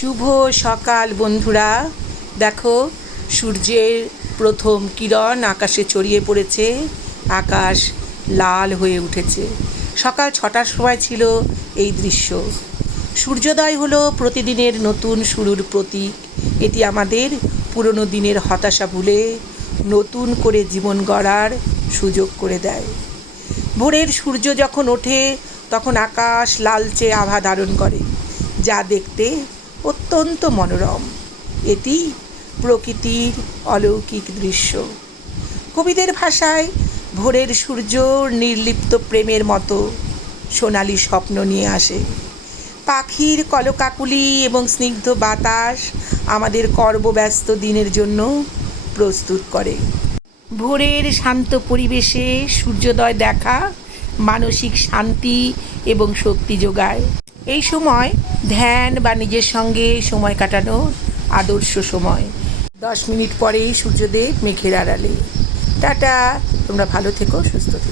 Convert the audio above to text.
শুভ সকাল বন্ধুরা। দেখো, সূর্যের প্রথম কিরণ আকাশে ছড়িয়ে পড়েছে, আকাশ লাল হয়ে উঠেছে। সকাল 6টার সময় ছিল এই দৃশ্য। সূর্যোদয় হলো প্রতিদিনের নতুন শুরুর প্রতীক। এটি আমাদের পুরনো দিনের হতাশা ভুলে নতুন করে জীবন গড়ার সুযোগ করে দেয়। ভোরের সূর্য যখন ওঠে তখন আকাশ লালচে আভা ধারণ করে, যা দেখতে অত্যন্ত মনোরম। এটি প্রকৃতির অলৌকিক দৃশ্য। কবিদের ভাষায় ভোরের সূর্য নির্লিপ্ত প্রেমের মতো সোনালি স্বপ্ন নিয়ে আসে। পাখির কলকাকুলি এবং স্নিগ্ধ বাতাস আমাদের কর্মব্যস্ত দিনের জন্য প্রস্তুত করে। ভোরের শান্ত পরিবেশে সূর্যোদয় দেখা মানসিক শান্তি এবং শক্তি যোগায়। এই সময় ধ্যান বা নিজের সঙ্গে সময় কাটানোর আদর্শ সময়। 10 মিনিট পরেই সূর্যদেব মেঘের আড়ালে। টাটা, তোমরা ভালো থেকো, সুস্থ থেকো।